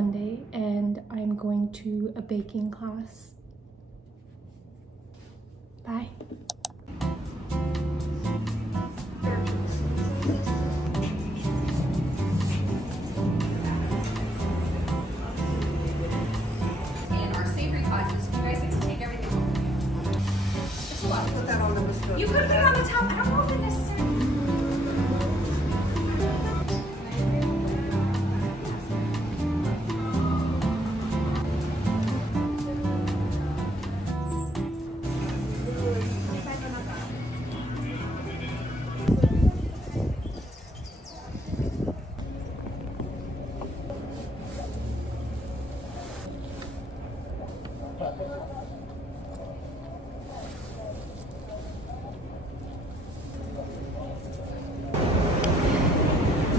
Monday and I'm going to a baking class. Bye. And our savory classes, you guys get to take everything home. It's a lot. Put that on the You could put it on the top. I don't know if it necessarily.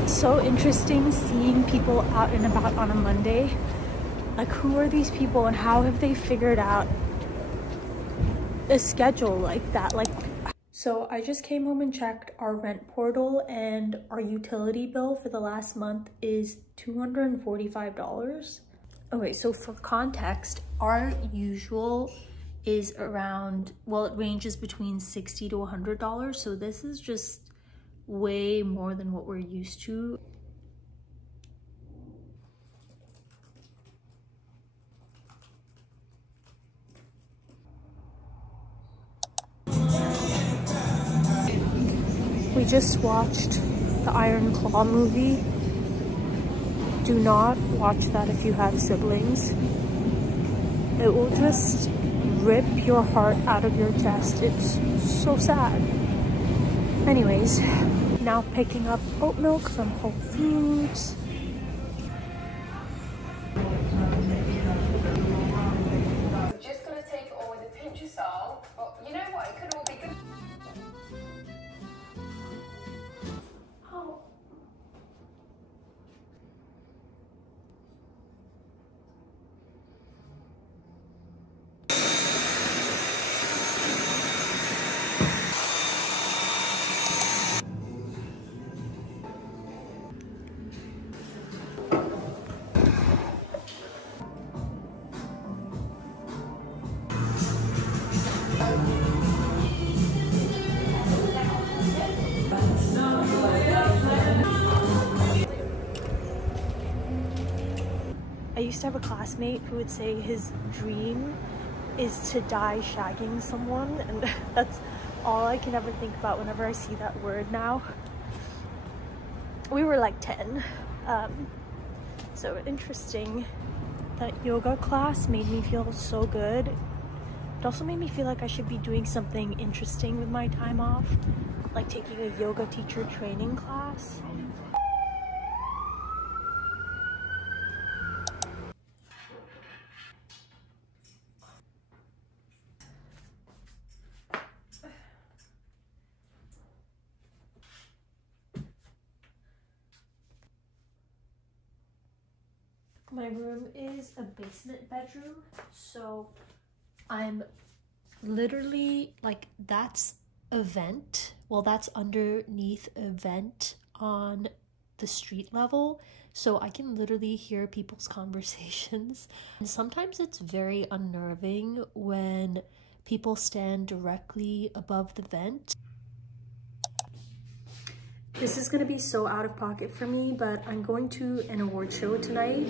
So interesting seeing people out and about on a Monday. Like, who are these people and how have they figured out a schedule like that? Like, so I just came home and checked our rent portal and our utility bill for the last month is $245. Okay, so for context, our usual is around, well, it ranges between $60 to $100. So this is just way more than what we're used to. We just watched the Iron Claw movie. Do not watch that if you have siblings. It will just rip your heart out of your chest. It's so sad. Anyways, now picking up oat milk from Whole Foods. Just gonna take it all with a pinch of salt. But you know what? It could all be good. Oh. I used to have a classmate who would say his dream is to die shagging someone, and that's all I can ever think about whenever I see that word now. We were like 10, so interesting. That yoga class made me feel so good. It also made me feel like I should be doing something interesting with my time off, like taking a yoga teacher training class. My room is a basement bedroom, so I'm literally like, that's a vent. Well, that's underneath a vent on the street level, so I can literally hear people's conversations. And sometimes it's very unnerving when people stand directly above the vent. This is gonna be so out of pocket for me, but I'm going to an award show tonight.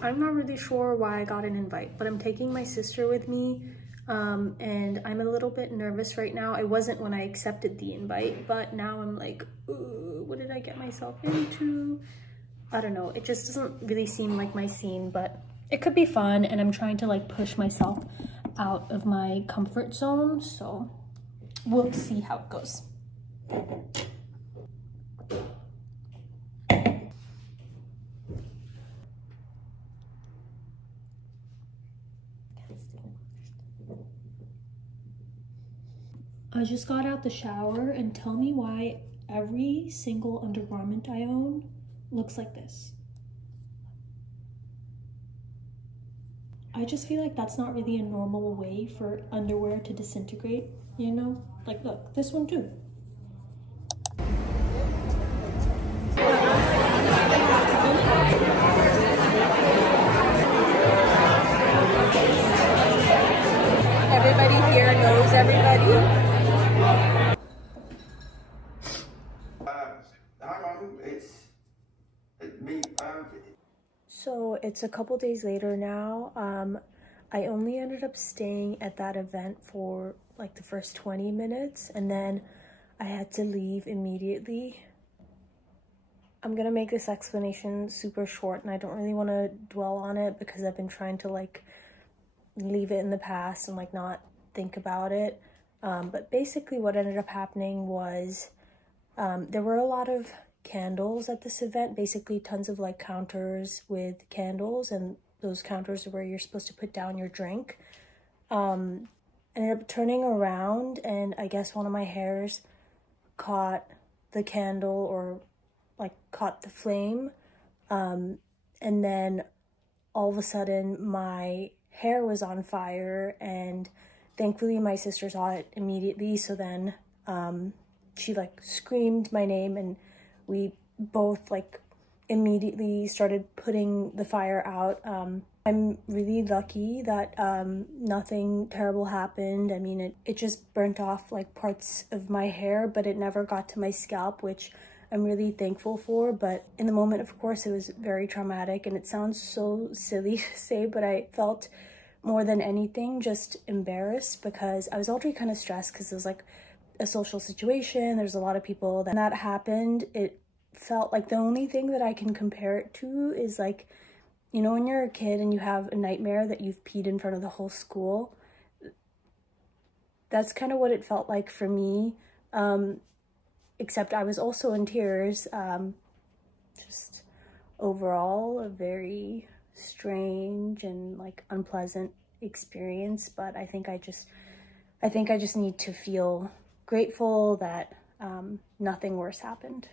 I'm not really sure why I got an invite, but I'm taking my sister with me, and I'm a little bit nervous right now. I wasn't when I accepted the invite, but now I'm like, ooh, what did I get myself into? I don't know, it just doesn't really seem like my scene, but it could be fun, and I'm trying to like push myself out of my comfort zone, so we'll see how it goes. I just got out the shower, and tell me why every single undergarment I own looks like this. I just feel like that's not really a normal way for underwear to disintegrate, you know? Like, look, this one too. So it's a couple days later now. I only ended up staying at that event for like the first 20 minutes and then I had to leave immediately. I'm gonna make this explanation super short and I don't really want to dwell on it because I've been trying to like leave it in the past and like not think about it. But basically what ended up happening was there were a lot of candles at this event, basically tons of like counters with candles, and those counters are where you're supposed to put down your drink. I ended up turning around and I guess one of my hairs caught the candle or like caught the flame, and then all of a sudden my hair was on fire, and thankfully my sister saw it immediately. So then she like screamed my name and we both like immediately started putting the fire out. I'm really lucky that nothing terrible happened. I mean, it just burnt off like parts of my hair, but it never got to my scalp, which I'm really thankful for. But in the moment, of course, it was very traumatic, and it sounds so silly to say, but I felt more than anything just embarrassed because I was already kind of stressed because it was like a social situation. There's a lot of people that happened. It felt like the only thing that I can compare it to is like, you know, when you're a kid and you have a nightmare that you've peed in front of the whole school. That's kind of what it felt like for me, except I was also in tears. Just overall a very strange and like unpleasant experience, but I think I just need to feel grateful that nothing worse happened.